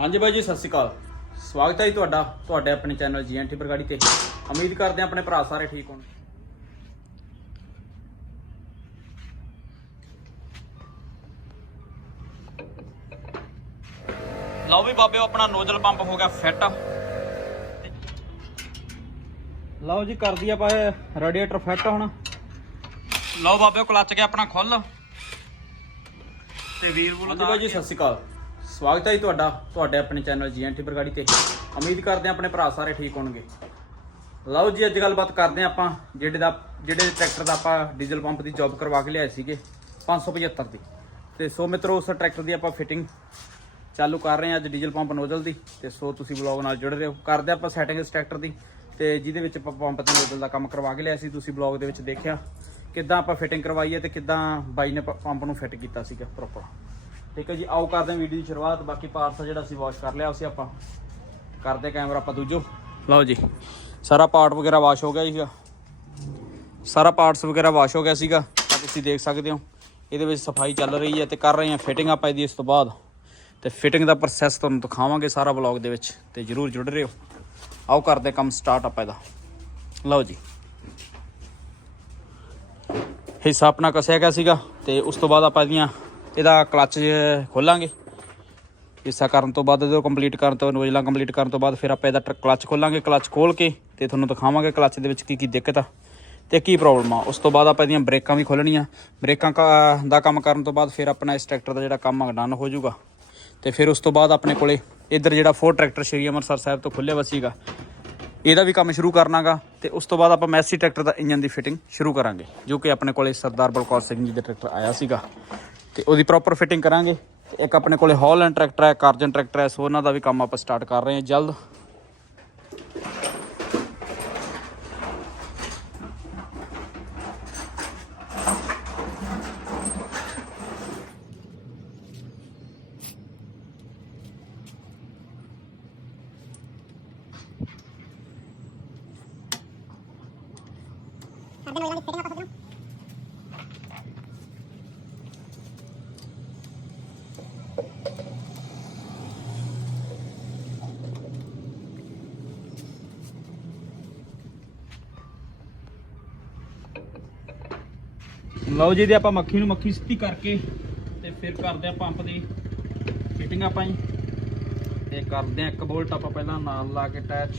ਹਾਂਜੀ ਬਾਈ ਜੀ ਸਤਿ ਸ਼੍ਰੀ ਅਕਾਲ। ਸਵਾਗਤ ਹੈ ਜੀ ਤੁਹਾਡਾ ਤੁਹਾਡੇ ਆਪਣੇ ਚੈਨਲ ਜੀਐਨਟੀ ਬਰਗਾੜੀ ਤੇ। ਉਮੀਦ ਕਰਦੇ ਹਾਂ ਆਪਣੇ ਭਰਾ ਸਾਰੇ ਠੀਕ ਹੋਣ। ਲਓ ਵੀ ਬਾਬਿਓ ਆਪਣਾ ਨੋਜ਼ਲ ਪੰਪ ਹੋ ਗਿਆ ਫਿੱਟ। ਲਓ ਜੀ ਕਰਦੀ ਆਪਾਂ ਰੇਡੀਏਟਰ ਫਿੱਟ ਹੁਣ। ਲਓ ਬਾਬਿਓ ਕਲੱਚ ਗਿਆ ਆਪਣਾ ਖੁੱਲ ਤੇ ਵੀਰ ਬੋਲ ਹਾਂਜੀ ਬਾਈ ਜੀ ਸਤਿ ਸ਼੍ਰੀ ਅਕਾਲ। ਸਵਾਗਤ ਹੈ ਜੀ ਤੁਹਾਡਾ, ਤੁਹਾਡੇ ਆਪਣੇ ਚੈਨਲ ਜੀਐਨਟੀ ਬਰਗਾੜੀ ਤੇ। ਉਮੀਦ ਕਰਦੇ ਹਾਂ ਆਪਣੇ ਭਰਾ ਸਾਰੇ ਠੀਕ ਹੋਣਗੇ। ਲਓ ਜੀ, ਅੱਜ ਗੱਲਬਾਤ ਕਰਦੇ ਹਾਂ ਆਪਾਂ, ਜਿਹੜੇ ਦਾ ਜਿਹੜੇ ਟਰੈਕਟਰ ਦਾ ਆਪਾਂ ਡੀਜ਼ਲ ਪੰਪ ਦੀ ਜੌਬ ਕਰਵਾ ਕੇ ਲਿਆਏ ਸੀਗੇ 575 ਦੀ। ਤੇ ਸੋ ਮਿੱਤਰੋ, ਉਸ ਟਰੈਕਟਰ ਦੀ ਆਪਾਂ ਫਿਟਿੰਗ ਚਾਲੂ ਕਰ ਰਹੇ ਹਾਂ ਅੱਜ ਡੀਜ਼ਲ ਪੰਪ ਨੋਜ਼ਲ ਦੀ। ਤੇ ਸੋ ਤੁਸੀਂ ਬਲੌਗ ਨਾਲ ਜੁੜ ਰਹੇ। ਹੋ ਕਰਦੇ ਆਪਾਂ ਸੈਟਿੰਗ ਇਸ ਟਰੈਕਟਰ ਦੀ। ਤੇ ਜਿਹਦੇ ਵਿੱਚ ਆਪਾਂ ਪੰਪ ਤੇ ਨੋਜ਼ਲ ਦਾ ਕੰਮ ਕਰਵਾ ਕੇ ਲਿਆ ਸੀ, ਤੁਸੀਂ ਬਲੌਗ ਦੇ ਵਿੱਚ ਦੇਖਿਆ। ਕਿੱਦਾਂ ਆਪਾਂ ਫਿਟਿੰਗ ਕਰਵਾਈ ਹੈ ਤੇ ਕਿੱਦਾਂ ਬਾਈ ਨੇ ਪ- ਪੰਪ ਨੂੰ ਫਿੱਟ ਕੀਤਾ ਸੀਗਾ ਪ੍ਰੋਪਰ ਠੀਕ ਹੈ ਜੀ, ਆਓ ਕਰਦੇ ਹਾਂ ਵੀਡੀਓ ਦੀ ਸ਼ੁਰੂਆਤ, ਬਾਕੀ ਪਾਰਟਸ ਜਿਹੜਾ ਅਸੀਂ ਵਾਸ਼ ਕਰ ਲਿਆ, ਉਸੇ ਆਪਾਂ ਕਰਦੇ ਕੈਮਰਾ ਆਪਾਂ ਦੂਜੋ। ਲਓ ਜੀ, ਸਾਰਾ ਪਾਰਟ ਵਗੈਰਾ ਵਾਸ਼ ਹੋ ਗਿਆ ਸੀਗਾ। ਸਾਰਾ ਪਾਰਟਸ ਵਗੈਰਾ ਵਾਸ਼ ਹੋ ਗਿਆ ਸੀਗਾ, ਤਾਂ ਤੁਸੀਂ ਦੇਖ ਸਕਦੇ ਹੋ। ਇਹਦੇ ਵਿੱਚ ਸਫ਼ਾਈ ਚੱਲ ਰਹੀ ਹੈ ਤੇ ਕਰ ਰਹੇ ਹਾਂ ਫਿਟਿੰਗ ਆਪਾਂ ਇਹਦੀ ਇਸ ਤੋਂ ਬਾਅਦ। ਤੇ ਫਿਟਿੰਗ ਦਾ ਪ੍ਰੋਸੈਸ ਤੁਹਾਨੂੰ ਦਿਖਾਵਾਂਗੇ ਸਾਰਾ ਵਲੌਗ ਦੇ ਵਿੱਚ, ਤੇ ਜਰੂਰ ਜੁੜ ਰਹੇ ਹੋ। ਆਓ ਕਰਦੇ ਕੰਮ ਸਟਾਰਟ ਆਪਾਂ ਇਹਦਾ। ਲਓ ਜੀ। ਹਿੱਸਾ ਆਪਣਾ ਕਸਿਆ ਗਿਆ ਸੀਗਾ, ਤੇ ਉਸ ਤੋਂ ਬਾਅਦ ਆਪਾਂ ਇਹਦੀਆਂ ਇਹਦਾ ਕਲੱਚ ਖੋਲਾਂਗੇ। ਹਿੱਸਾ ਕਰਨ ਤੋਂ ਬਾਅਦ ਇਹਨੂੰ ਕੰਪਲੀਟ ਕਰਨ ਤੋਂ, ਨੋਜ਼ਲਾਂ ਕੰਪਲੀਟ ਕਰਨ ਤੋਂ ਬਾਅਦ ਫਿਰ ਆਪਾਂ ਇਹਦਾ ਕਲੱਚ ਖੋਲਾਂਗੇ ਕਲੱਚ ਖੋਲ ਕੇ ਤੇ ਤੁਹਾਨੂੰ ਦਿਖਾਵਾਂਗੇ ਕਲੱਚ ਦੇ ਵਿੱਚ ਕੀ ਕੀ ਦਿੱਕਤ ਆ ਤੇ ਕੀ ਪ੍ਰੋਬਲਮ ਆ। ਉਸ ਤੋਂ ਬਾਅਦ ਆਪਾਂ ਇਹਦੀਆਂ ਬ੍ਰੇਕਾਂ ਵੀ ਖੋਲਣੀਆਂ ਬ੍ਰੇਕਾਂ ਕਾ- ਦਾ ਕੰਮ ਕਰਨ ਤੋਂ ਬਾਅਦ ਫਿਰ ਆਪਣਾ ਇਸ ਟਰੈਕਟਰ ਦਾ ਜਿਹੜਾ ਕੰਮ ਡਨ ਹੋ ਜਾਊਗਾ। ਤੇ ਫਿਰ ਉਸ ਤੋਂ ਬਾਅਦ ਆਪਣੇ ਕੋਲੇ ਇੱਧਰ ਜਿਹੜਾ ਫੋਰ ਟਰੈਕਟਰ ਸ਼੍ਰੀ ਅੰਮ੍ਰਿਤਸਰ ਸਾਹਿਬ ਤੋਂ ਖੁੱਲਿਆ ਵਸੀਗਾ ਇਹਦਾ ਵੀ ਕੰਮ ਸ਼ੁਰੂ ਕਰਨਾਗਾ ਤੇ ਉਸ ਤੋਂ ਬਾਅਦ ਆਪਾਂ ਮੈਸੀ ਟਰੈਕਟਰ ਦਾ ਇੰਜਨ ਦੀ ਫਿਟਿੰਗ ਸ਼ੁਰੂ ਕਰਾਂਗੇ, ਜੋ ਕਿ ਆਪਣੇ ਕੋਲੇ ਸਰਦਾਰ ਬਲਕੌਰ ਸਿੰਘ ਜੀ ਦਾ ਟਰੈਕਟਰ ਆਇਆ ਸੀਗਾ। ਤੇ ਉਹਦੀ ਪ੍ਰੋਪਰ ਫਿਟਿੰਗ ਕਰਾਂਗੇ। ਤੇ ਇੱਕ ਆਪਣੇ ਕੋਲੇ ਹੌਲੈਂਡ ਟਰੈਕਟਰ ਹੈ, ਕਾਰਜਨ ਟਰੈਕਟਰ ਹੈ, ਸੋ ਉਹਨਾਂ ਦਾ ਵੀ ਕੰਮ ਆਪਾਂ ਸਟਾਰਟ ਕਰ ਰਹੇ ਹਾਂ ਜਲਦ। ਕਰਦੇ ਨੋਇਲਾਂ ਦੀ ਫਿਟਿੰਗ ਆਪਾਂ ਸੱਜਣਾ ਲਓ ਜੀ ਤੇ ਆਪਾਂ ਮੱਖੀ ਨੂੰ ਮੱਖੀ ਸਿੱਧੀ ਕਰਕੇ ਤੇ ਫਿਰ ਕਰਦੇ ਆ ਪੰਪ ਦੀ ਫਿਟਿੰਗ ਆਪਾਂ ਜੀ। ਤੇ ਕਰਦੇ ਆ ਇੱਕ ਬੋਲਟ ਆਪਾਂ ਪਹਿਲਾਂ ਨਾਲ ਲਾ ਕੇ ਅਟੈਚ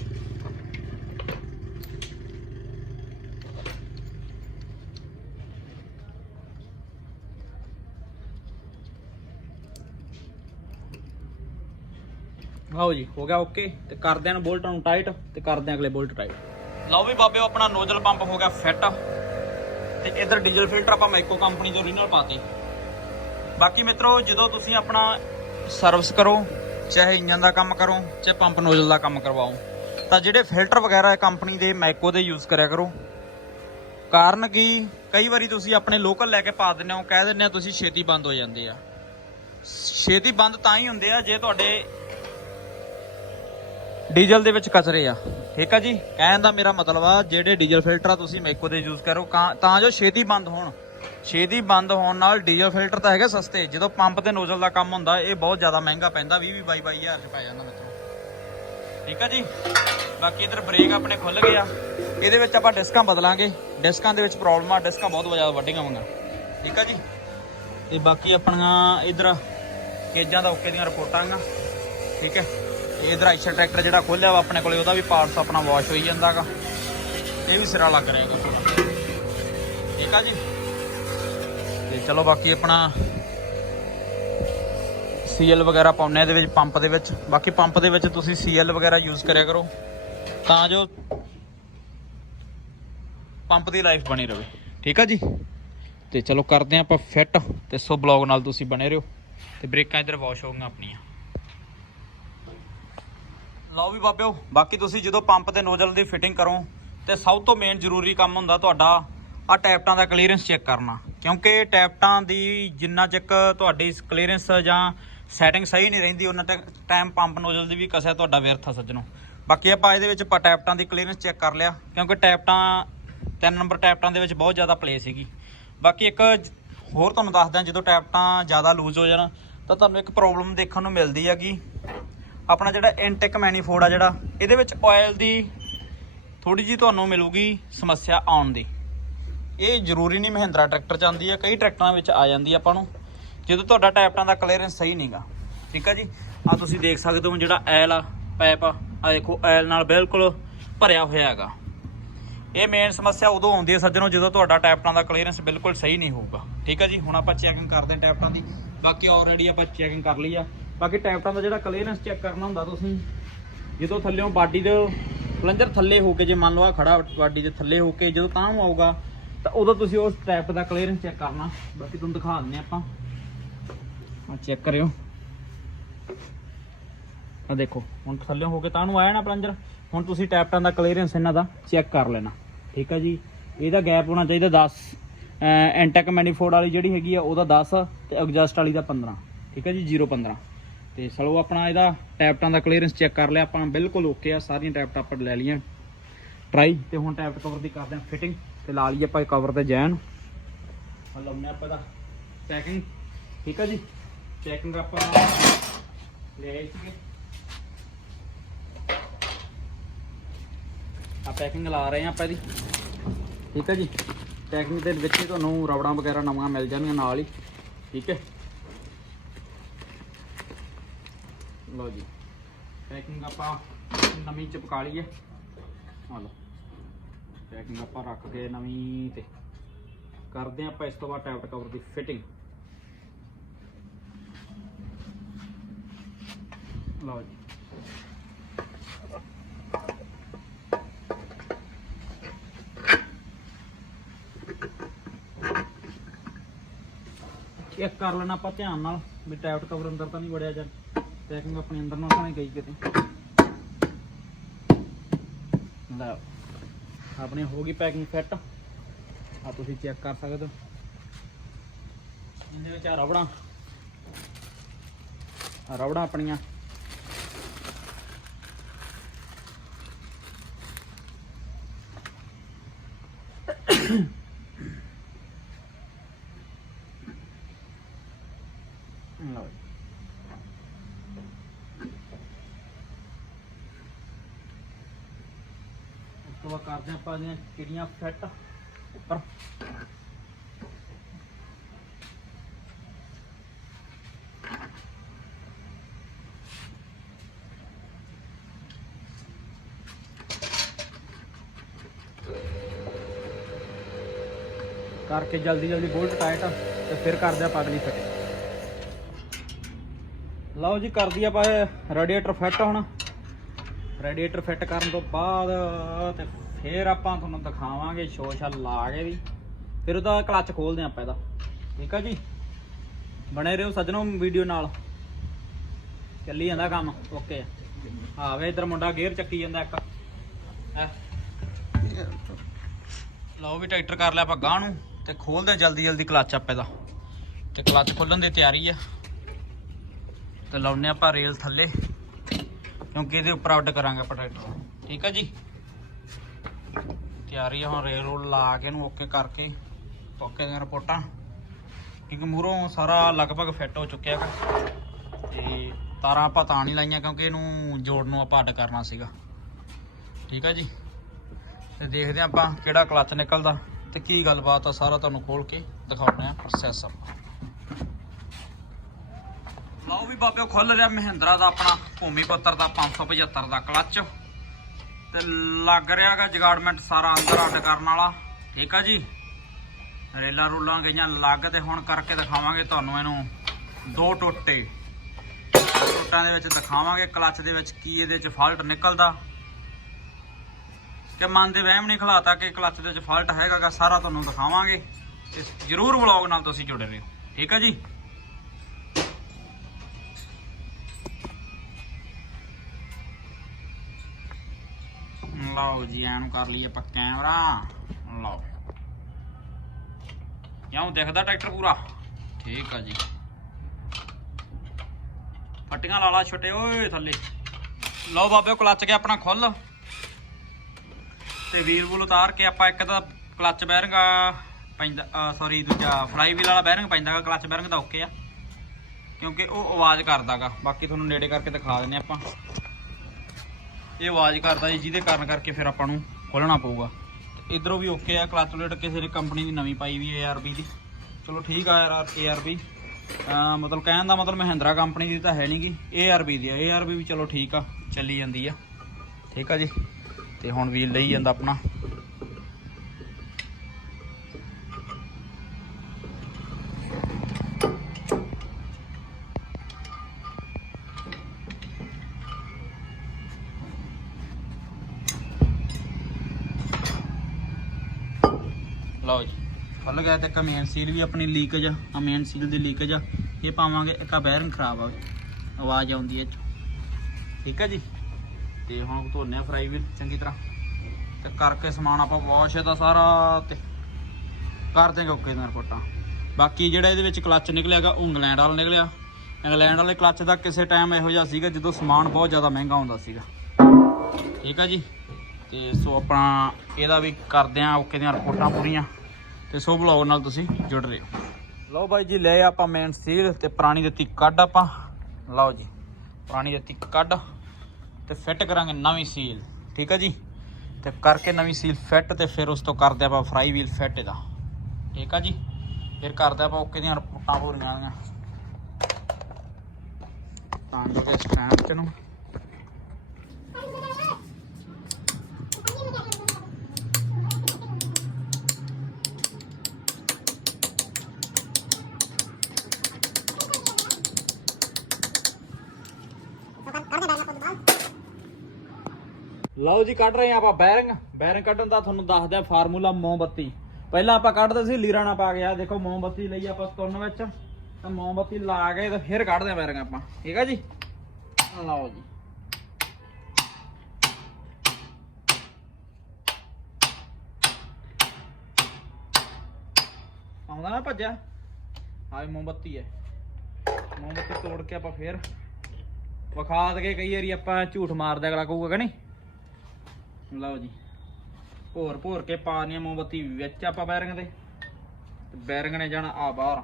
ਆਓ ਜੀ, ਹੋ ਗਿਆ ਓਕੇ ਤੇ ਕਰਦੇ ਆਂ ਬੋਲਟਾਂ ਨੂੰ ਟਾਈਟ ਤੇ ਕਰਦੇ ਆਂ ਅਗਲੇ ਬੋਲਟ ਟਾਈਟ ਲਓ ਵੀ ਬਾਬਿਓ ਆਪਣਾ ਨੋਜ਼ਲ ਪੰਪ ਹੋ ਗਿਆ ਫਿੱਟ ਤੇ ਇਧਰ ਡੀਜ਼ਲ ਫਿਲਟਰ ਆਪਾਂ ਮੈਕੋ ਕੰਪਨੀ ਦੇ ਓਰੀਜਨਲ ਪਾਤੇ। ਬਾਕੀ ਮਿੱਤਰੋ, ਜਦੋਂ ਤੁਸੀਂ ਆਪਣਾ ਸਰਵਿਸ ਕਰੋ, ਚਾਹੇ ਇੰਜਨ ਦਾ ਕੰਮ ਕਰੋ, ਚਾਹੇ ਪੰਪ ਨੋਜ਼ਲ ਦਾ ਕੰਮ ਕਰਵਾਓ, ਤਾਂ ਜਿਹੜੇ ਫਿਲਟਰ ਵਗੈਰਾ ਕੰਪਨੀ ਦੇ ਮੈਕੋ ਦੇ ਯੂਜ਼ ਕਰਿਆ ਕਰੋ। ਕਾਰਨ ਕੀ? ਕਈ ਵਾਰੀ ਤੁਸੀਂ ਆਪਣੇ ਲੋਕਲ ਲੈ ਕੇ ਪਾ ਦਿੰਦੇ ਹੋ, ਕਹਿ ਦਿੰਦੇ ਹੋ ਤੁਸੀਂ ਛੇਤੀ ਬੰਦ ਹੋ ਜਾਂਦੇ ਆ। ਛੇਤੀ ਬੰਦ ਤਾਂ ਹੀ ਹੁੰਦੇ ਆ ਜੇ ਤੁਹਾਡੇ ਡੀਜ਼ਲ ਦੇ ਵਿੱਚ ਕਚਰੇ ਆ। ਠੀਕ ਆ ਜੀ? ਕਹਿਣ ਦਾ ਮੇਰਾ ਮਤਲਬ ਆ, ਜਿਹੜੇ ਡੀਜ਼ਲ ਫਿਲਟਰ ਆ ਤੁਸੀਂ ਮੈਕੋ ਦੇ ਯੂਜ਼ ਕਰੋ ਕਾਂ- ਤਾਂ ਜੋ ਛੇਤੀ ਬੰਦ ਹੋਣ। ਛੇਤੀ ਬੰਦ ਹੋਣ ਨਾਲ ਡੀਜ਼ਲ ਫਿਲਟਰ ਤਾਂ ਹੈਗੇ ਸਸਤੇ। ਜਦੋਂ ਪੰਪ ਤੇ ਨੋਜ਼ਲ ਦਾ ਕੰਮ ਹੁੰਦਾ, ਇਹ ਬਹੁਤ ਜ਼ਿਆਦਾ ਮਹਿੰਗਾ ਪੈਂਦਾ 20 20 22 ਹਜ਼ਾਰ ਚ ਪੈ ਜਾਂਦਾ ਮਿੱਤਰੋ। ਠੀਕ ਆ ਜੀ? ਬਾਕੀ ਇਧਰ ਬ੍ਰੇਕ ਆਪਣੇ ਖੁੱਲ ਗਿਆ ਇਹਦੇ ਵਿੱਚ ਆਪਾਂ ਡਿਸਕਾਂ ਬਦਲਾਂਗੇ। ਡਿਸਕਾਂ ਦੇ ਵਿੱਚ ਪ੍ਰੋਬਲਮ ਆ, ਡਿਸਕਾਂ ਬਹੁਤ ਜ਼ਿਆਦਾ ਵੱਡੀਆਂ ਹੋਣਗੀਆਂ ਠੀਕ ਆ ਜੀ? ਤੇ ਬਾਕੀ ਆਪਣੀਆਂ ਇਧਰ ਕੇਜਾਂ ਦਾ ਓਕੇ ਦੀਆਂ ਰਿਪੋਰਟਾਂ ਆ ਠੀਕ ਹੈ ਇਹ ਇਧਰ ਆਈਸ਼ਰ ਟਰੈਕਟਰ ਜਿਹੜਾ ਖੋਲਿਆ ਵਾ ਆਪਣੇ ਕੋਲੇ, ਉਹਦਾ ਵੀ ਪਾਰਟਸ ਆਪਣਾ ਵਾਸ਼ ਹੋਈ ਜਾਂਦਾਗਾ। ਇਹ ਵੀ ਸਿਰਾ ਲੱਗ ਰਿਹਾ ਹੈਗਾ ਠੀਕ ਆ ਜੀ? ਤੇ ਚਲੋ ਬਾਕੀ ਆਪਣਾ ਸੀਐਲ ਵਗੈਰਾ ਪਾਉਣੇ ਇਹਦੇ ਵਿੱਚ, ਪੰਪ ਦੇ ਵਿੱਚ। ਬਾਕੀ ਪੰਪ ਦੇ ਵਿੱਚ ਤੁਸੀਂ ਸੀਐਲ ਵਗੈਰਾ ਯੂਜ਼ ਕਰਿਆ ਕਰੋ। ਤਾਂ ਜੋ ਪੰਪ ਦੀ ਲਾਈਫ ਬਣੀ ਰਹੇ ਠੀਕ ਆ ਜੀ? ਤੇ ਚਲੋ ਕਰਦੇ ਹਾਂ ਆਪਾਂ ਫਿੱਟ ਤੇ ਸੋ ਬਲੌਗ ਨਾਲ ਤੁਸੀਂ ਬਣੇ ਰਹੋ। ਤੇ ਬ੍ਰੇਕਾਂ ਇਧਰ ਵਾਸ਼ ਹੋ ਗਈਆਂ ਆਪਣੀਆਂ। ਲਓ ਵੀ ਬਾਬਿਓ, ਬਾਕੀ ਤੁਸੀਂ ਜਦੋਂ ਪੰਪ ਤੇ ਨੋਜ਼ਲ ਦੀ ਫਿਟਿੰਗ ਕਰੋ, ਤੇ ਸਭ ਤੋਂ ਮੇਨ ਜ਼ਰੂਰੀ ਕੰਮ ਹੁੰਦਾ ਤੁਹਾਡਾ ਆ ਟੈਪਟਾਂ ਦਾ ਕਲੀਅਰੈਂਸ ਚੈੱਕ ਕਰਨਾ। ਕਿਉਂਕਿ ਟੈਪਟਾਂ ਦੀ ਜਿੰਨਾ ਚੱਕ ਤੁਹਾਡੀ ਕਲੀਅਰੈਂਸ ਜਾਂ ਸੈਟਿੰਗ ਸਹੀ ਨਹੀਂ ਰਹਿੰਦੀ ਉਹਨਾਂ ਤੱਕ ਟਾਈਮ ਪੰਪ ਨੋਜ਼ਲ ਦੀ ਵੀ ਕਸਿਆ ਤੁਹਾਡਾ ਵਿਅਰਥ ਆ ਸੱਜਣੋ। ਬਾਕੀ ਆਪਾਂ ਇਹਦੇ ਵਿੱਚ ਆਪਾਂ ਟੈਪਟਾਂ ਦੀ ਕਲੀਅਰੈਂਸ ਚੈੱਕ ਕਰ ਲਿਆ, ਕਿਉਂਕਿ ਟੈਪਟਾਂ, ਤਿੰਨ ਨੰਬਰ ਟੈਪਟਾਂ ਦੇ ਵਿੱਚ ਬਹੁਤ ਜ਼ਿਆਦਾ ਪਲੇ ਸੀਗੀ। ਬਾਕੀ ਇੱਕ ਹੋਰ ਤੁਹਾਨੂੰ ਦੱਸਦਾ ਜਦੋਂ ਟੈਪਟਾਂ ਜ਼ਿਆਦਾ ਲੂਜ਼ ਹੋ ਜਾਣ, ਤਾਂ ਤੁਹਾਨੂੰ ਇੱਕ ਪ੍ਰੋਬਲਮ ਦੇਖਣ ਨੂੰ ਮਿਲਦੀ ਹੈਗੀ। ਆਪਣਾ ਜਿਹੜਾ ਇਨਟੇਕ ਮੈਨੀਫੋਰਡ ਆ ਜਿਹੜਾ, ਇਹਦੇ ਵਿੱਚ ਆਇਲ ਦੀ ਥੋੜੀ ਜੀ ਤੁਹਾਨੂੰ ਮਿਲੂਗੀ ਸਮੱਸਿਆ ਆਉਣ ਦੀ। ਇਹ ਜ਼ਰੂਰੀ ਨਹੀਂ ਮਹਿੰਦਰਾ ਟਰੈਕਟਰ ਚ ਆਉਂਦੀ ਆ, ਕਈ ਟਰੈਕਟਰਾਂ ਵਿੱਚ ਆ ਜਾਂਦੀ ਆਪਾਂ ਨੂੰ, ਜਦੋਂ ਤੁਹਾਡਾ ਟੈਪਟਾਂ ਦਾ ਕਲੀਅਰੈਂਸ ਸਹੀ ਨਹੀਂਗਾ ਠੀਕ ਆ ਜੀ? ਆ ਤੁਸੀਂ ਦੇਖ ਸਕਦੇ ਹੋ ਜਿਹੜਾ ਐਲ ਆ ਪੈਪ ਆ, ਆਹ ਦੇਖੋ ਐਲ ਨਾਲ ਬਿਲਕੁਲ ਭਰਿਆ ਹੋਇਆ ਹੈਗਾ। ਇਹ ਮੇਨ ਸਮੱਸਿਆ ਉਦੋਂ ਆਉਂਦੀ ਹੈ ਸੱਜਣੋ, ਜਦੋਂ ਤੁਹਾਡਾ ਟੈਪਟਾਂ ਦਾ ਕਲੀਅਰੈਂਸ ਬਿਲਕੁਲ ਸਹੀ ਨਹੀਂ ਹੋਊਗਾ। ਠੀਕ ਆ ਜੀ? ਹੁਣ ਆਪਾਂ ਚੈਕਿੰਗ ਕਰਦੇ ਹਾਂ ਟੈਪਟਾਂ ਦੀ। ਬਾਕੀ ਆਲਰੇਡੀ ਆਪਾਂ ਚੈਕਿੰਗ ਕਰ ਲਈ ਆ। ਬਾਕੀ ਟੈਪਟਾਂ ਦਾ ਜਿਹੜਾ ਕਲੀਅਰੈਂਸ ਚੈੱਕ ਕਰਨਾ ਹੁੰਦਾ ਤੁਸੀਂ, ਜਦੋਂ ਥੱਲੇੋਂ ਬਾਡੀ ਦੇ ਪਲੰਜਰ ਥੱਲੇ ਹੋ ਕੇ ਜੇ ਮੰਨ ਲਓ ਆ ਖੜਾ ਬਾਡੀ ਦੇ ਥੱਲੇ ਹੋ ਕੇ ਜਦੋਂ ਤਾਂ ਨੂੰ ਆਊਗਾ, ਤਾਂ ਉਦੋਂ ਤੁਸੀਂ ਉਸ ਟੈਪ ਦਾ ਕਲੀਅਰੈਂਸ ਚੈੱਕ ਕਰਨਾ। ਬਾਕੀ ਤੁਹਾਨੂੰ ਦਿਖਾ ਦਿੰਦੇ ਆਪਾਂ। ਆ ਚੈੱਕ ਕਰਿਓ। ਆ ਦੇਖੋ, ਹੁਣ ਥੱਲੇ ਹੋ ਕੇ ਤਾਂ ਨੂੰ ਆਇਆ ਨਾ ਪਲੰਜਰ ਹੁਣ ਤੁਸੀਂ ਟੈਪਟਾਂ ਦਾ ਕਲੀਅਰੈਂਸ ਇਹਨਾਂ ਦਾ ਚੈੱਕ ਕਰ ਲੈਣਾ। ਠੀਕ ਹੈ ਜੀ? ਇਹਦਾ ਗੈਪ ਹੋਣਾ ਚਾਹੀਦਾ 10 ਐਂਟੈਕ ਮੈਨੀਫੋਰਡ ਵਾਲੀ ਜਿਹੜੀ ਹੈਗੀ ਆ, ਉਹਦਾ 10 ਤੇ ਐਗਜ਼ਾਸਟ ਵਾਲੀ ਦਾ 15 ਠੀਕ ਹੈ ਜੀ? 015 ਤੇ ਸਲੋ ਆਪਣਾ ਇਹਦਾ ਟੈਪਟਾਂ ਦਾ ਕਲੀਅਰੈਂਸ ਚੈੱਕ ਕਰ ਲਿਆ, ਆਪਾਂ ਬਿਲਕੁਲ ਓਕੇ ਆ, ਸਾਰੀਆਂ ਟੈਪਟਾਂ ਆਪਾਂ ਲੈ ਲਈਆਂ। ਟਰਾਈ ਤੇ ਹੁਣ ਟੈਪਟ ਕਵਰ ਦੀ ਕਰਦੇ ਆ ਫਿਟਿੰਗ ਤੇ ਲਾ ਲਈਏ ਆਪਾਂ ਕਵਰ ਤੇ ਜੈਨ। ਆ ਲਾਉਂਦੇ ਆਪਾਂ ਦਾ ਪੈਕਿੰਗ ਠੀਕ ਹੈ ਜੀ? ਪੈਕਿੰਗ ਆਪਾਂ ਲੈ ਆਏ ਸੀਗੇ। ਆ ਪੈਕਿੰਗ ਲਾ ਰਹੇ ਆ ਆਪਾਂ ਇਹਦੀ। ਠੀਕ ਹੈ ਜੀ? ਪੈਕਿੰਗ ਦੇ ਵਿੱਚ ਤੁਹਾਨੂੰ ਰਬੜਾਂ ਵਗੈਰਾ ਨਵੀਆਂ ਮਿਲ ਜਾਣਗੀਆਂ ਨਾਲ ਹੀ। ਠੀਕ ਹੈ? ਲਓ ਜੀ। ਪੈਕਿੰਗ ਆਪਾਂ ਨਵੀਂ ਚਿਪਕਾ ਲਈ ਹੈ ਆ ਲਓ। ਪੈਕਿੰਗ ਆਪਾਂ ਰੱਖ ਕੇ ਨਵੀਂ ਤੇ ਕਰਦੇ ਹਾਂ ਆਪਾਂ ਇਸ ਤੋਂ ਬਾਅਦ ਟੈਪਟ ਕਵਰ ਦੀ ਫਿਟਿੰਗ। ਲਓ ਜੀ। ਚੈੱਕ ਕਰ ਲੈਣਾ ਆਪਾਂ ਧਿਆਨ ਨਾਲ ਵੀ ਟੈਪਟ ਕਵਰ ਅੰਦਰ ਤਾਂ ਨਹੀਂ ਵੜਿਆ ਜਾਂ ਪੈਕਿੰਗ ਆਪਣੇ ਅੰਦਰ ਨਾ ਤਾਂ ਗਈ ਕਿਤੇ। ਲੈ, ਆਪਣੀ ਹੋ ਗਈ ਪੈਕਿੰਗ ਫਿੱਟ ਆ ਤੁਸੀਂ ਚੈੱਕ ਕਰ ਸਕਦੇ ਹੋ। ਇਹਦੇ ਵਿੱਚ ਆ ਰਬੜਾਂ। ਆ ਰਬੜਾਂ ਆਪਣੀਆਂ ਲਓ ਜੀ। ਉਸ ਤੋਂ ਬਾਅਦ ਕਰਦੇ ਆਪਾਂ ਇਹਦੀਆਂ ਕਿਹੜੀਆਂ ਫਿੱਟ ਉੱਪਰ। ਕਰਕੇ ਜਲਦੀ ਜਲਦੀ ਬੋਲਟ ਟਾਈਟ ਤੇ ਫਿਰ ਕਰਦੇ ਆਪਾਂ ਅਗਲੀ ਫਿਟਿੰਗ ਲਓ ਜੀ ਕਰਦੀ ਆਪਾਂ ਰੇਡੀਏਟਰ ਫਿੱਟ ਹੁਣ। ਰੇਡੀਏਟਰ ਫਿੱਟ ਕਰਨ ਤੋਂ ਬਾਅਦ ਤੇ ਫਿਰ ਆਪਾਂ ਤੁਹਾਨੂੰ ਦਿਖਾਵਾਂਗੇ ਸ਼ੋਸ਼ਾ ਲਾ ਕੇ ਵੀ। ਫਿਰ ਉਹਦਾ ਕਲੱਚ ਖੋਲਦੇ ਆਪਾਂ ਇਹਦਾ। ਠੀਕ ਆ ਜੀ? ਬਣੇ ਰਹੋ ਸੱਜਣੋ ਵੀਡੀਓ ਨਾਲ। ਚੱਲੀ ਜਾਂਦਾ ਕੰਮ। ਓਕੇ। ਆ ਵੇ ਇਧਰ ਮੁੰਡਾ ਗੇਅਰ ਚੱਕੀ ਜਾਂਦਾ ਇੱਕ। ਹੈਂ। ਲਓ ਵੀ ਟਰੈਕਟਰ ਕਰ ਲਿਆ ਆਪਾਂ ਗਾਂ ਨੂੰ। ਤੇ ਖੋਲਦੇ ਜਲਦੀ ਜਲਦੀ ਕਲੱਚ ਆਪੇ ਦਾ ਤੇ ਕਲੱਚ ਖੋਲਣ ਦੀ ਤਿਆਰੀ ਆ। ਤੇ ਲਾਉਨੇ ਆਪਾਂ ਰੇਲ ਥੱਲੇ। ਕਿਉਂਕਿ ਇਹਦੇ ਉੱਪਰ ਆਊਟ ਕਰਾਂਗੇ ਆਪਾਂ ਟਰੈਕਟਰ। ਠੀਕ ਆ ਜੀ? ਤਿਆਰੀ ਹੁਣ ਰੇਲ ਰੋਲ ਲਾ ਕੇ ਇਹਨੂੰ ਓਕੇ ਕਰਕੇ, ਓਕੇ ਦੀਆਂ ਰਿਪੋਰਟਾਂ। ਕਿਉਂਕਿ ਮੂਹਰੋਂ ਸਾਰਾ ਲਗਭਗ ਫਿੱਟ ਹੋ ਚੁੱਕਿਆ ਹੈਗਾ। ਤੇ ਤਾਰਾਂ ਆਪਾਂ ਤਾਂ ਨਹੀਂ ਲਾਈਆਂ ਕਿਉਂਕਿ ਇਹਨੂੰ ਜੋੜ ਨੂੰ ਆਪਾਂ ਅੱਡ ਕਰਨਾ ਸੀਗਾ। ਠੀਕ ਆ ਜੀ? ਤੇ ਦੇਖਦੇ ਹਾਂ ਆਪਾਂ ਕਿਹੜਾ ਕਲਚ ਨਿਕਲਦਾ ਤੇ ਕੀ ਗੱਲਬਾਤ ਆ, ਸਾਰਾ ਤੁਹਾਨੂੰ ਖੋਲ ਕੇ ਦਿਖਾਉਂਦੇ ਆ ਪ੍ਰੋਸੈਸ ਆਪਾਂ ਲਓ ਵੀ ਬਾਬਿਓ ਖੁੱਲ ਰਿਹਾ ਮਹਿੰਦਰਾ ਦਾ ਆਪਣਾ, ਭੂਮੀ ਪੁੱਤਰ ਦਾ 575 ਦਾ ਕਲੱਚ ਤੇ ਲੱਗ ਰਿਹਾਗਾ ਜਗਾੜਮੈਂਟ ਸਾਰਾ ਅੰਦਰ ਅੱਡ ਕਰਨ ਵਾਲਾ। ਠੀਕ ਆ ਜੀ? ਰੇਲਾਂ ਰੂਲਾਂ ਗਈਆਂ ਲੱਗ ਤੇ ਹੁਣ ਕਰਕੇ ਦਿਖਾਵਾਂਗੇ ਤੁਹਾਨੂੰ ਇਹਨੂੰ। ਦੋ ਟੋਟੇ। ਟੋਟਾਂ ਦੇ ਵਿੱਚ ਦਿਖਾਵਾਂਗੇ ਕਲੱਚ ਦੇ ਵਿੱਚ ਕੀ ਇਹਦੇ ਚ ਫਾਲਟ ਨਿਕਲਦਾ। ਕਿ ਮਨ ਦੇ ਵਹਿਮ ਨਹੀਂ ਖਲਾਤਾ ਕਿ ਕਲੱਚ ਦੇ ਵਿੱਚ ਫਾਲਟ ਹੈਗਾਗਾ, ਸਾਰਾ ਤੁਹਾਨੂੰ ਦਿਖਾਵਾਂਗੇ। ਤੇ ਜਰੂਰ ਵਲੌਗ ਨਾਲ ਤੁਸੀਂ ਜੁੜੇ ਰਹੋ। ਠੀਕ ਆ ਜੀ? ਲਓ ਜੀ, ਐਨੂੰ ਕਰ ਲਈਏ ਆਪਾਂ ਕੈਮਰਾ। ਲਓ। ਕਿਉਂ ਦਿਖਦਾ ਟਰੈਕਟਰ ਪੂਰਾ? ਠੀਕ ਆ ਜੀ। ਫੱਟੀਆਂ ਲਾ ਲਾ ਛੋਟੇ, ਓਏ ਥੱਲੇ। ਲਓ ਬਾਬੇ, ਕਲੱਚ ਕੇ ਆਪਣਾ ਖੁੱਲ ਤੇ ਵੀਲ ਵੂਲ ਉਤਾਰ ਕੇ ਆਪਾਂ ਇੱਕ ਤਾਂ ਕਲੱਚ ਬੈਰਿੰਗ ਪੈਂਦਾ ਸੌਰੀ ਦੂਜਾ ਫਲਾਈ ਵੀਲ ਵਾਲਾ ਬੈਰਿੰਗ ਪੈਂਦਾਗਾ ਕਲੱਚ ਬੈਰਿੰਗ ਦਾ ਓਕੇ ਆ। ਕਿਉਂਕਿ ਉਹ ਆਵਾਜ਼ ਕਰਦਾਗਾ ਬਾਕੀ ਤੁਹਾਨੂੰ ਨੇੜੇ ਕਰਕੇ ਦਿਖਾ ਦਿੰਨੇ ਆਪਾਂ। ਇਹ ਆਵਾਜ਼ ਕਰਦਾ ਜੀ, ਜਿਹਦੇ ਕਾਰਨ ਕਰਕੇ ਫਿਰ ਆਪਾਂ ਨੂੰ ਖੋਲਣਾ ਪਊਗਾ। ਤੇ ਇਧਰੋਂ ਵੀ ਓਕੇ ਆ ਕਲਚ ਪਲੇਟ ਕਿਸੇ ਨੇ ਕੰਪਨੀ ਦੀ ਨਵੀਂ ਪਾਈ ਵੀ ARB ਦੀ। ਚਲੋ ਠੀਕ ਆ ਯਾਰ ARB ਅਹ ਮਤਲਬ ਕਹਿਣ ਦਾ ਮਤਲਬ ਮਹਿੰਦਰਾ ਕੰਪਨੀ ਦੀ ਤਾਂ ਹੈ ਨਹੀਂਗੀ ARB ਦੀ ਆ। ARB ਵੀ ਚਲੋ ਠੀਕ ਆ, ਚੱਲੀ ਜਾਂਦੀ ਆ। ਠੀਕ ਆ ਜੀ? ਤੇ ਹੁਣ ਵੀਲ ਲਈ ਜਾਂਦਾ ਆਪਣਾ। ਲਓ ਜੀ। ਖੁੱਲ ਗਿਆ ਤੇ ਇੱਕ ਮੇਨ ਸੀਲ ਵੀ ਆਪਣੀ ਲੀਕੇਜ ਆ। ਆ ਮੇਨ ਸੀਲ ਦੀ ਲੀਕੇਜ ਆ। ਇਹ ਪਾਵਾਂਗੇ, ਇੱਕ ਆ ਬੈਰਿੰਗ ਖਰਾਬ ਆ ਆਵਾਜ਼ ਆਉਂਦੀ ਹੈ 'ਚੋਂ। ਠੀਕ ਹੈ ਜੀ? ਤੇ ਹੁਣ ਧੋਨੇ ਆ ਫਰਾਈ ਵੀਲ ਚੰਗੀ ਤਰ੍ਹਾਂ। ਤੇ ਕਰਕੇ ਸਮਾਨ ਆਪਾਂ ਵਾਸ਼ ਇਹਦਾ ਸਾਰਾ ਤੇ ਕਰ ਦੇਂਗੇ ਓਕੇ ਦੀਆਂ ਰਿਪੋਰਟਾਂ। ਬਾਕੀ ਜਿਹੜਾ ਇਹਦੇ ਵਿੱਚ ਕਲੱਚ ਨਿਕਲਿਆਗਾ ਉਹ ਇੰਗਲੈਂਡ ਵਾਲਾ ਨਿਕਲਿਆ। ਇੰਗਲੈਂਡ ਵਾਲੇ ਕਲੱਚ ਦਾ ਕਿਸੇ ਟਾਈਮ ਇਹੋ ਜਿਹਾ ਸੀਗਾ ਜਦੋਂ ਸਮਾਨ ਬਹੁਤ ਜ਼ਿਆਦਾ ਮਹਿੰਗਾ ਹੁੰਦਾ ਸੀਗਾ। ਠੀਕ ਆ ਜੀ? ਤੇ ਸੋ ਆਪਣਾ ਇਹਦਾ ਵੀ ਕਰਦੇ ਆ ਓਕੇ ਦੀਆਂ ਰਿਪੋਰਟਾਂ ਪੂਰੀਆਂ। ਤੇ ਸੋ ਬਲੌਗ ਨਾਲ ਤੁਸੀਂ, ਜੁੜ ਰਹੇ ਹੋ। ਲਓ ਬਾਈ ਜੀ ਲੈ ਆਪਾਂ ਮੇਨ ਸੀਲ ਤੇ ਪੁਰਾਣੀ ਦਿੱਤੀ ਕੱਢ ਆਪਾਂ। ਲਓ ਜੀ, ਪੁਰਾਣੀ ਦਿੱਤੀ ਕੱਢ ਤੇ ਫਿੱਟ ਕਰਾਂਗੇ ਨਵੀਂ ਸੀਲ ਠੀਕ ਆ ਜੀ? ਤੇ ਕਰਕੇ ਨਵੀਂ ਸੀਲ ਫਿੱਟ ਤੇ ਫਿਰ ਉਸ ਤੋਂ ਕਰਦੇ ਆਪਾਂ ਫਰਾਈ ਵੀਲ ਫਿੱਟ ਇਹਦਾ, ਠੀਕ ਆ ਜੀ? ਫਿਰ ਕਰਦੇ ਆਪਾਂ ਓਕੇ ਦੀਆਂ ਰਿਪੋਰਟਾਂ ਪੂਰੀਆਂ ਦੀਆਂ ਤਾਂ ਕਿ ਸਟੈਂਪ ਚ ਨੂੰ ਲਓ ਜੀ, ਕੱਢ ਰਹੇ ਆ ਆਪਾਂ ਬੈਰਿੰਗ। ਬੈਰਿੰਗ ਕੱਢਣ ਦਾ ਤੁਹਾਨੂੰ ਦੱਸਦੇ ਆ ਫਾਰਮੂਲਾ ਮੋਮਬੱਤੀ। ਪਹਿਲਾਂ ਆਪਾਂ ਕੱਢਦੇ ਸੀ, ਲੀਰਾ ਨਾ ਪਾ ਕੇ। ਆ ਦੇਖੋ, ਮੋਮਬੱਤੀ ਲਈ ਆਪਾਂ ਤੁਰਨ ਵਿੱਚ। ਤਾਂ ਮੋਮਬੱਤੀ ਲਾ ਕੇ ਤੇ ਫਿਰ ਕੱਢਦੇ ਆ ਬੈਰਿੰਗ ਆਪਾਂ। ਠੀਕ ਆ ਜੀ? ਲਓ ਜੀ। ਆਉਂਦਾ ਨਾ ਭੱਜਿਆ? ਆਹ ਵੀ ਮੋਮਬੱਤੀ ਹੈ। ਮੋਮਬੱਤੀ ਤੋੜ ਕੇ ਆਪਾਂ ਫੇਰ ਵਿਖਾ ਦਗੇ ਕਈ ਵਾਰੀ ਆਪਾਂ ਝੂਠ ਮਾਰਦਾ ਅਗਲਾ ਕਹੂਗਾ ਕਿ ਨਹੀਂ? ਲਓ ਜੀ। ਭੋਰ ਭੋਰ ਕੇ ਪਾਣੀ ਮੋਮਬੱਤੀ ਵਿੱਚ ਆਪਾਂ ਬੈਰਿੰਗ ਦੇ। ਤੇ ਬੈਰਿੰਗ ਨੇ ਜਾਣਾ ਆ ਬਾਹਰ।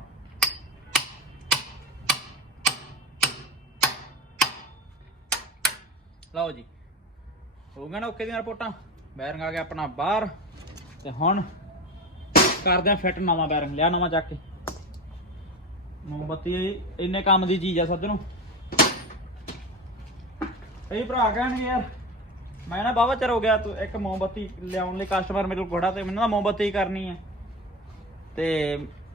ਲਓ ਜੀ। ਹੋ ਗਿਆ ਨਾ ਓਕੇ ਦੀਆਂ ਰਿਪੋਰਟਾਂ। ਬੈਰਿੰਗ ਆ ਗਿਆ ਆਪਣਾ ਬਾਹਰ। ਤੇ ਹੁਣ ਕਰਦੇ ਆ ਫਿੱਟ ਨਵਾਂ ਬੈਰਿੰਗ। ਲਿਆ ਨਵਾਂ ਚੱਕ ਕੇ। ਮੋਮਬੱਤੀ ਇੰਨੇ ਕੰਮ ਦੀ ਚੀਜ਼ ਆ ਸੱਜਣੋ। ਇਹ ਭਰਾ ਕਹਿਣਗੇ ਯਾਰ ਮੈਂ ਨਾ ਬਾਬਾ ਚਿਰ ਹੋ ਗਿਆ ਤੂੰ ਇੱਕ ਮੋਮਬੱਤੀ ਲਿਆਉਣ ਲਈ ਕਸਟਮਰ ਮੇਰੇ ਕੋਲ ਖੜਾ ਤੇ ਮੈਨੂੰ ਨਾ ਮੋਮਬੱਤੀ ਕਰਨੀ ਹੈ ਤੇ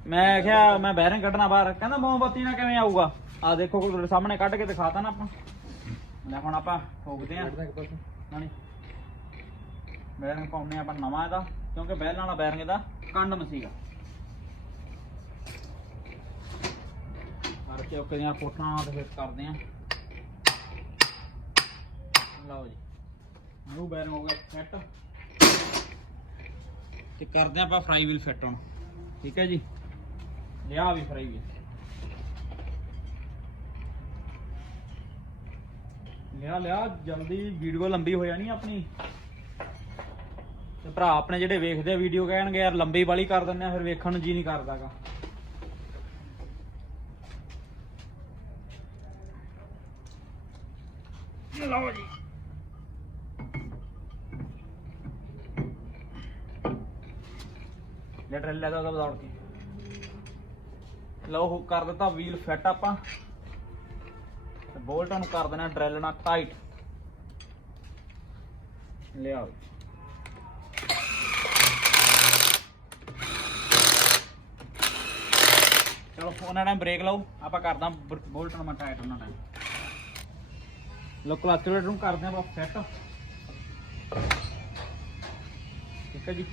ਮੈਂ ਕਿਹਾ ਮੈਂ ਬੈਰਿੰਗ ਕੱਢਣਾ ਬਾਹਰ। ਕਹਿੰਦਾ ਮੋਮਬੱਤੀ ਨਾਲ ਕਿਵੇਂ ਆਊਗਾ? ਆ ਦੇਖੋ ਤੁਹਾਡੇ ਸਾਹਮਣੇ ਕੱਢ ਕੇ ਦਿਖਾਤਾ ਨਾ ਆਪਾਂ। ਲੈ ਹੁਣ ਆਪਾਂ ਠੋਕਦੇ ਆਂ ਨਾਲੇ ਬੈਰਿੰਗ ਪਾਉਨੇ ਆਪਾਂ ਨਵਾਂ ਇਹਦਾ ਕਿਉਂਕਿ ਪਹਿਲਾਂ ਵਾਲਾ ਬੈਰਿੰਗ ਇਹਦਾ ਕੰਡਮ ਸੀਗਾ। ਕਰਕੇ ਫੋਟੋਆਂ ਤੇ ਫਿਰ ਕਰਦੇ ਆਂ ਲਓ ਜੀ। ਨਿਊ ਬੈਰਿੰਗ ਹੋ ਗਿਆ ਫਿੱਟ ਤੇ ਕਰਦੇ ਆਂ ਆਪਾਂ ਫਰਾਈ ਵੀਲ ਫਿੱਟ ਹੁਣ। ਠੀਕ ਹੈ ਜੀ? ਲਿਆ ਵੀ ਫਰਾਈ ਵੀਲ ਲਿਆ ਲਿਆ, ਜਲਦੀ ਵੀਡੀਓ ਲੰਬੀ ਹੋ ਜਾਣੀ ਆ ਆਪਣੀ। ਤੇ ਭਰਾ, ਆਪਣੇ ਜਿਹੜੇ ਵੇਖਦੇ ਆ ਵੀਡੀਓ ਕਹਿਣਗੇ, ਯਾਰ ਲੰਬੀ ਵਾਲੀ ਕਰ ਦਿੰਦੇ ਆ, ਫਿਰ ਵੇਖਣ ਨੂੰ ਜੀ ਨਹੀਂ ਕਰਦਾਗਾ। ਲਓ ਜੀ। ਲੈ ਟਰੇਲ ਲੈ ਦਾ ਕੇ। ਲਓ ਹੁੱਕ ਕਰ ਦਿੱਤਾ ਵੀਲ ਫਿੱਟ ਆਪਾਂ। ਤੇ ਬੋਲਟਾਂ ਨੂੰ ਕਰ ਦੇਣਾ ਡਰਿਲ ਨਾਲ ਟਾਈਟ ਲਿਆਓ ਚਲੋ, ਉਹਨਾਂ ਟਾਈਮ ਬ੍ਰੇਕ ਲਾਓ। ਆਪਾਂ ਕਰਦਾ ਬੋਲਟ ਨੂੰ ਟਾਈਟ ਉਹਨਾਂ ਟਾਈਮ ਲੋ ਕਲਚਰੇਟ ਨੂੰ ਕਰਦੇ ਆਪਾਂ ਫਿੱਟ ਠੀਕ ਹੈ ਜੀ।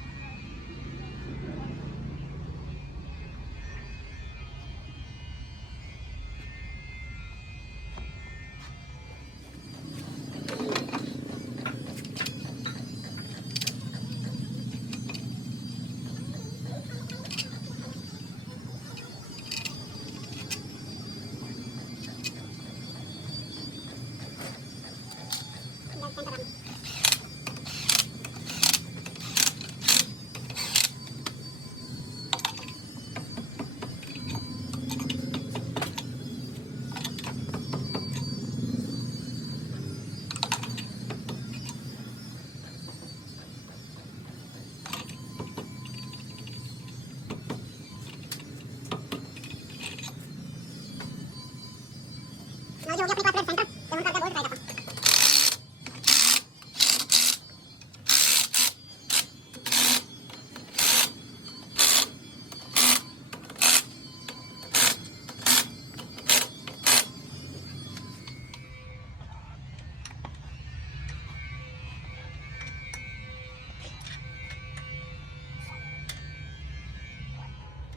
ਹੋ ਗਿਆ ਆਪਣੀ ਪਾਸ ਸੈਂਟਰ ਤੇ ਹੁਣ ਕਰਦੇ ਬੋਲਟ ਟਾਈਟ ਆਪਾਂ।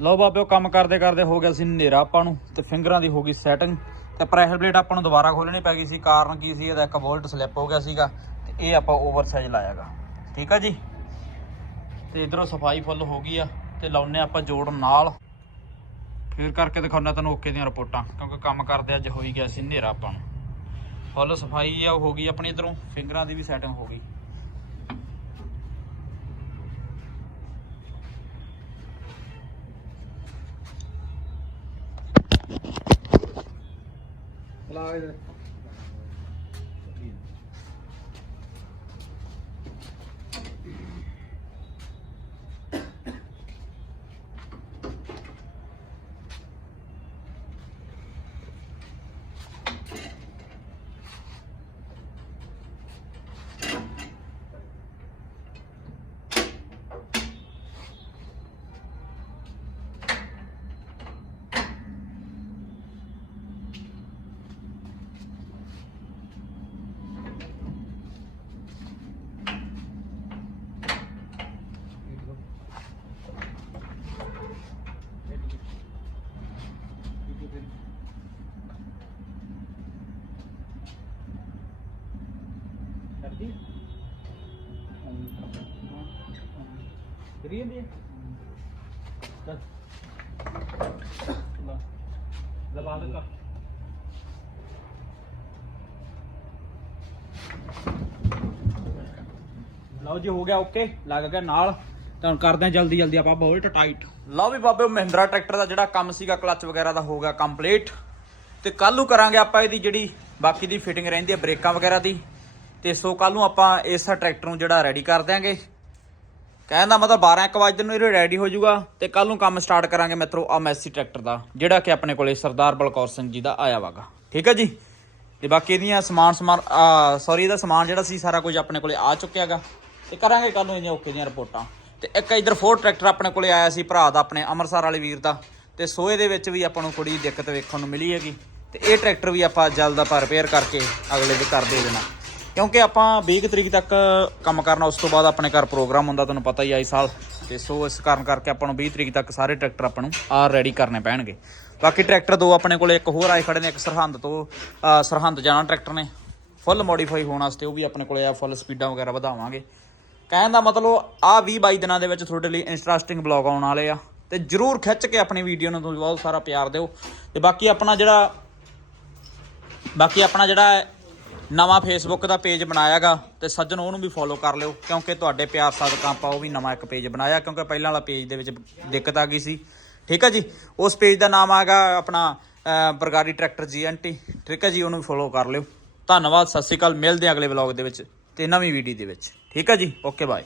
ਲਓ ਬਾਬਿਓ, ਕੰਮ ਕਰਦੇ ਕਰਦੇ ਹੋ ਗਿਆ ਸੀ ਹਨੇਰਾ ਆਪਾਂ ਨੂੰ, ਤੇ ਫਿੰਗਰਾਂ ਦੀ ਹੋ ਗਈ ਸੈਟਿੰਗ ਤੇ ਪ੍ਰੈਸ਼ਰ ਪਲੇਟ ਆਪਾਂ ਨੂੰ ਦੁਬਾਰਾ ਖੋਲਣੀ ਪੈ ਗਈ ਸੀ, ਕਾਰਨ ਕੀ ਸੀ? ਇਹਦਾ ਇੱਕ ਵੋਲਟ ਸਲਿੱਪ ਹੋ ਗਿਆ ਸੀਗਾ ਤੇ ਇਹ ਆਪਾਂ ਓਵਰਸਾਈਜ਼ ਲਾਇਆਗਾ। ਠੀਕ ਆ ਜੀ? ਤੇ ਇਧਰੋਂ ਸਫ਼ਾਈ ਫੁੱਲ ਹੋ ਗਈ ਆ ਤੇ ਲਾਉਨੇ ਆਪਾਂ ਜੋੜ ਨਾਲ। ਫੇਰ ਕਰਕੇ ਦਿਖਾਉਣਾ ਤੁਹਾਨੂੰ ਓਕੇ ਦੀਆਂ ਰਿਪੋਰਟਾਂ, ਕਿਉਂਕਿ ਕੰਮ ਕਰਦੇ ਅੱਜ ਹੋਈ ਗਿਆ ਸੀ ਹਨੇਰਾ ਆਪਾਂ ਨੂੰ। ਫੁੱਲ ਸਫ਼ਾਈ ਆ, ਉਹ ਹੋ ਗਈ ਆਪਣੀ ਇਧਰੋਂ ਫਿੰਗਰਾਂ ਦੀ ਵੀ ਸੈਟਿੰਗ ਹੋ ਗਈ। ਕਰਦੀ ਕਰੀ ਜਾਂਦੀ ਹੈ ਚੱਲ। ਲਾ। ਦਬਾ ਦੇ ਕਰ ਲਓ ਜੀ, ਹੋ ਗਿਆ ਓਕੇ। ਲੱਗ ਗਿਆ ਨਾਲ। ਤਾਂ ਕਰਦੇ ਹਾਂ ਜਲਦੀ ਜਲਦੀ ਆਪਾਂ ਬੋਲਟ ਟਾਈਟ। ਲਓ ਵੀ ਬਾਬੇ, ਮਹਿੰਦਰਾ ਟਰੈਕਟਰ ਦਾ ਜਿਹੜਾ ਕੰਮ ਸੀਗਾ, ਕਲੱਚ ਵਗੈਰਾ ਦਾ ਹੋ ਗਿਆ ਕੰਪਲੀਟ। ਤੇ ਕੱਲ ਨੂੰ ਕਰਾਂਗੇ ਆਪਾਂ ਇਹਦੀ ਜਿਹੜੀ ਬਾਕੀ ਦੀ ਫਿਟਿੰਗ ਰਹਿੰਦੀ ਹੈ, ਬ੍ਰੇਕਾਂ ਵਗੈਰਾ ਦੀ। ਤੇ ਸੋ ਕੱਲ ਨੂੰ ਆਪਾਂ ਇਸ ਟਰੈਕਟਰ ਨੂੰ ਜਿਹੜਾ ਰੈਡੀ ਕਰ ਦਿਆਂਗੇ। ਕਹਿਣ ਦਾ ਮਤਲਬ 12 1 ਵਜੇ ਨੂੰ ਇਹ ਰੈਡੀ ਹੋ ਜਾਊਗਾ। ਤੇ ਕੱਲ ਨੂੰ ਕੰਮ ਸਟਾਰਟ ਕਰਾਂਗੇ ਮਿੱਤਰੋ ਆ ਮੈਸੀ ਟਰੈਕਟਰ ਦਾ, ਜਿਹੜਾ ਕਿ ਆਪਣੇ ਕੋਲੇ ਸਰਦਾਰ ਬਲਕੌਰ ਸਿੰਘ ਜੀ ਦਾ ਆਇਆ ਵਾਗਾ। ਠੀਕ ਹੈ ਜੀ? ਤੇ ਬਾਕੀ ਇਹਦੀਆਂ ਸਮਾਨ ਸਮਾਨ ਸੌਰੀ ਇਹਦਾ ਸਮਾਨ ਜਿਹੜਾ ਸੀ, ਸਾਰਾ ਕੁਝ ਆਪਣੇ ਕੋਲੇ ਆ ਚੁੱਕਿਆਗਾ ਤੇ ਕਰਾਂਗੇ ਕੱਲ ਨੂੰ ਇਹਦੀਆਂ ਓਕੇ ਦੀਆਂ ਰਿਪੋਰਟਾਂ। ਤੇ ਇੱਕ ਇਧਰ ਫੋਰ ਟਰੈਕਟਰ ਆਪਣੇ ਕੋਲੇ ਆਇਆ ਸੀ, ਭਰਾ ਦਾ ਆਪਣੇ ਅੰਮ੍ਰਿਤਸਰ ਵਾਲੇ ਵੀਰ ਦਾ। ਤੇ ਸੋਏ ਦੇ ਵਿੱਚ ਵੀ ਆਪਾਂ ਨੂੰ ਥੋੜੀ ਦਿੱਕਤ ਵੇਖਣ ਨੂੰ ਮਿਲੀ ਹੈਗੀ। ਤੇ ਇਹ ਟਰੈਕਟਰ ਵੀ ਆਪਾਂ ਜਲਦ ਆਪਾਂ ਰਿਪੇਅਰ ਕਰਕੇ ਅਗਲੇ ਦੇ ਕਰ ਦੇ ਦੇਣਾ। ਕਿਉਂਕਿ ਆਪਾਂ 20 ਕੁ ਤਰੀਕ ਤੱਕ ਕੰਮ ਕਰਨਾ, ਉਸ ਤੋਂ ਬਾਅਦ ਆਪਣੇ ਘਰ ਪ੍ਰੋਗਰਾਮ ਹੁੰਦਾ, ਤੁਹਾਨੂੰ ਪਤਾ ਹੀ ਆਈ ਸਾਲ। ਤੇ ਸੋ ਇਸ ਕਾਰਨ ਕਰਕੇ ਆਪਾਂ ਨੂੰ 20 ਤਰੀਕ ਤੱਕ ਸਾਰੇ ਟਰੈਕਟਰ ਆਪਾਂ ਨੂੰ ਆ ਰੈਡੀ ਕਰਨੇ ਪੈਣਗੇ। ਬਾਕੀ ਟਰੈਕਟਰ ਦੋ ਆਪਣੇ ਕੋਲੇ, ਇੱਕ ਹੋਰ ਆਏ ਖੜੇ ਨੇ, ਇੱਕ ਸਰਹੰਦ ਤੋਂ ਸਰਹੰਦ ਜਾਣਾ ਟਰੈਕਟਰ ਨੇ। ਫੁੱਲ ਮੋਡੀਫਾਈ ਹੋਣ ਵਾਸਤੇ ਉਹ ਵੀ ਆਪਣੇ ਕੋਲੇ ਆ ਫੁੱਲ ਸਪੀਡਾਂ ਵਗੈਰਾ ਵਧਾਵਾਂਗੇ। ਕਹਿਣ ਦਾ ਮਤਲਬ ਆ 20 22 ਦਿਨਾਂ ਦੇ ਵਿੱਚ ਤੁਹਾਡੇ ਲਈ ਇੰਟਰਸਟਿੰਗ ਬਲੌਗ ਆਉਣ ਵਾਲੇ ਆ। ਤੇ ਜਰੂਰ ਖਿੱਚ ਕੇ ਆਪਣੀ ਵੀਡੀਓ ਨੂੰ ਤੁਸੀਂ ਬਹੁਤ ਸਾਰਾ ਪਿਆਰ ਦਿਓ। ਤੇ ਬਾਕੀ ਆਪਣਾ ਜਿਹੜਾ, ਬਾਕੀ ਆਪਣਾ ਜਿਹੜਾ ਨਵਾਂ ਫੇਸਬੁੱਕ ਦਾ ਪੇਜ ਬਣਾਇਆਗਾ ਤੇ ਸੱਜਣ ਉਹਨੂੰ ਵੀ ਫੋਲੋ ਕਰ ਲਿਓ, ਕਿਉਂਕਿ ਤੁਹਾਡੇ ਪਿਆਰ ਸਦਕਾ ਆਪਾਂ ਉਹ ਵੀ ਨਵਾਂ ਇੱਕ ਪੇਜ ਬਣਾਇਆ, ਕਿਉਂਕਿ ਪਹਿਲਾਂ ਵਾਲਾ ਪੇਜ ਦੇ ਵਿੱਚ ਦਿੱਕਤ ਆ ਗਈ ਸੀ। ਠੀਕ ਹੈ ਜੀ? ਉਸ ਪੇਜ ਦਾ ਨਾਮ ਆਗਾ ਆਪਣਾ ਬਰਗਾੜੀ ਟਰੈਕਟਰ ਜੀਐਨਟੀ ਠੀਕ ਹੈ ਜੀ? ਉਹਨੂੰ ਫੋਲੋ ਕਰ ਲਿਓ। ਧੰਨਵਾਦ, ਸਤਿ ਸ਼੍ਰੀ ਅਕਾਲ, ਮਿਲਦੇ ਹਾਂ ਅਗਲੇ ਵਲੌਗ ਦੇ ਵਿੱਚ ਤੇ ਨਵੀਂ ਵੀਡੀਓ ਦੇ ਵਿੱਚ। ਠੀਕ ਹੈ ਜੀ? Okay bye